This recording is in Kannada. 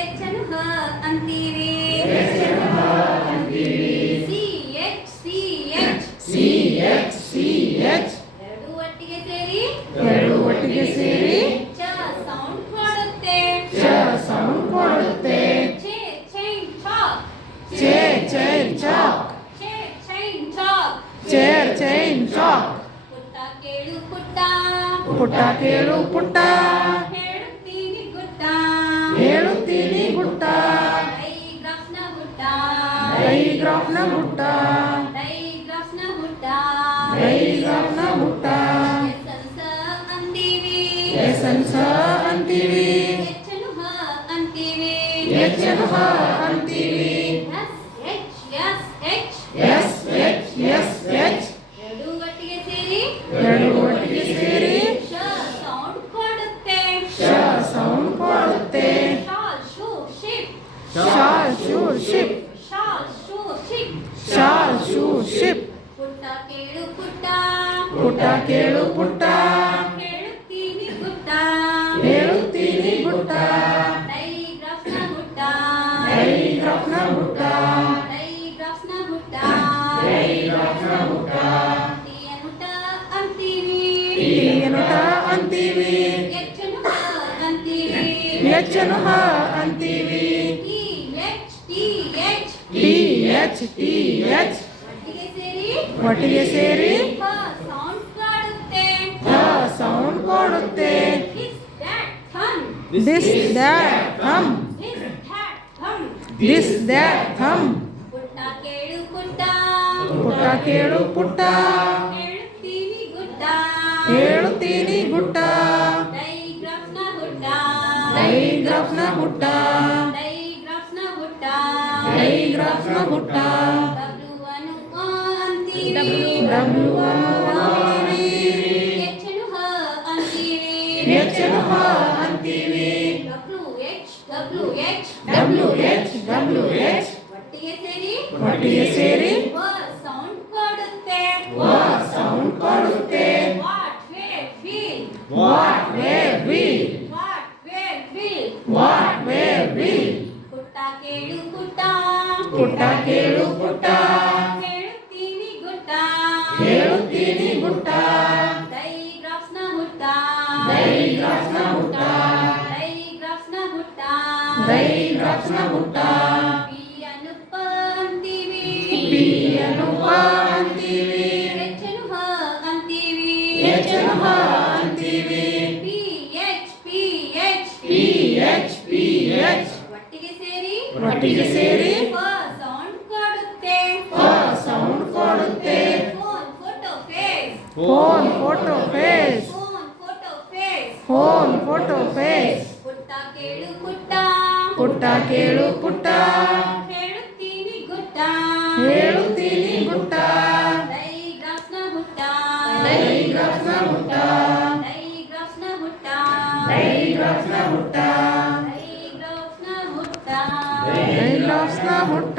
ಎಚ್ಚನು ಹ ಅಂತೀವಿ ಸಿ ಎಚ್ ಸಿ ಎಚ್ ಎರಡು ಒಟ್ಟಿಗೆ ಸೇರಿ ಚ ಸೌಂಡ್ ಕೊಡುತ್ತೆ chain chalk chair chain chalk ಪುಟ್ಟ ಕೇಳು ಪುಟ್ಟ ಹೇಳುತ್ತೀನಿ ಗುಟ್ಟ ಡೈಗ್ರಾಫ್ನ ಗುಟ್ಟ ಎಸೆನ್ಸ ಅಂತೀವಿ ಎಚ್ಚನು ಹ ಅಂತೀವಿ ಎಸ್ ಎಚ್ ಎರಡು ಒಟ್ಟಿಗೆ ಸೇರಿ ಸೌಂಡ್ ಕೊಡುತ್ತೆ ಶಾಲ್ ಶೂ ಶಿಪ್ ಪುಟ್ಟ ಕೇಳು ಪುಟ್ಟ ಹೇಳುತ್ತೀನಿ ಗುಟ್ಟ ಡೈಗ್ರಾಫ್ನ ಗುಟ್ಟ ಎನುಟ ಅಂತೀವಿ ಎಚ್ಚನು ಹ ಅಂತೀವಿ ಟಿ ಎಚ್ ಒಟ್ಟಿಗೆ ಸೇರಿ ಸೌಂಡ್ ಕೊಡುತ್ತೆ ದಿಸ್ ದ್ಯಾಟ್ ಥಮ್ ಪುಟ್ಟ ಕೇಳು ಪುಟ್ಟ ಹೇಳುತ್ತೀನಿ ಗುಟ್ಟ ಡೈಗ್ರಾಫ್ನ ಗುಟ್ಟ ಎಚ್ಚನು ಹ ಅಂತೀವಿ WH ಒಟ್ಟಿಗೆ ಸೇರಿ ಸೌಂಡ್ ಕೊಡುತ್ತೆ ವಾಟ್ ವೇರ್ ವಿಲ್ ಪುಟ್ಟ ಕೇಳು ಪುಟ್ಟ ಹೇಳುತ್ತೀನಿ ಗುಟ್ಟ ಡೈಗ್ರಾಫ್ನ ಹುಟ್ಟ ಪಿಯನ್ನು ಪ ಅಂತೀವಿ ಎಚ್ಚನು ಹ ಅಂತೀವಿ PH ಒಟ್ಟಿಗೆ ಸೇರಿ ಸೌಂಡ್ ಕೊಡುತ್ತೆ ಫೋನ್ ಫೋಟೋ ಫೇಸ್ ಪುಟ್ಟ ಕೇಳು ಪುಟ್ಟ ಹೇಳುತ್ತೀನಿ ಗುಟ್ಟ ಡೈಗ್ರಾಫ್ನ ಗುಟ್ಟ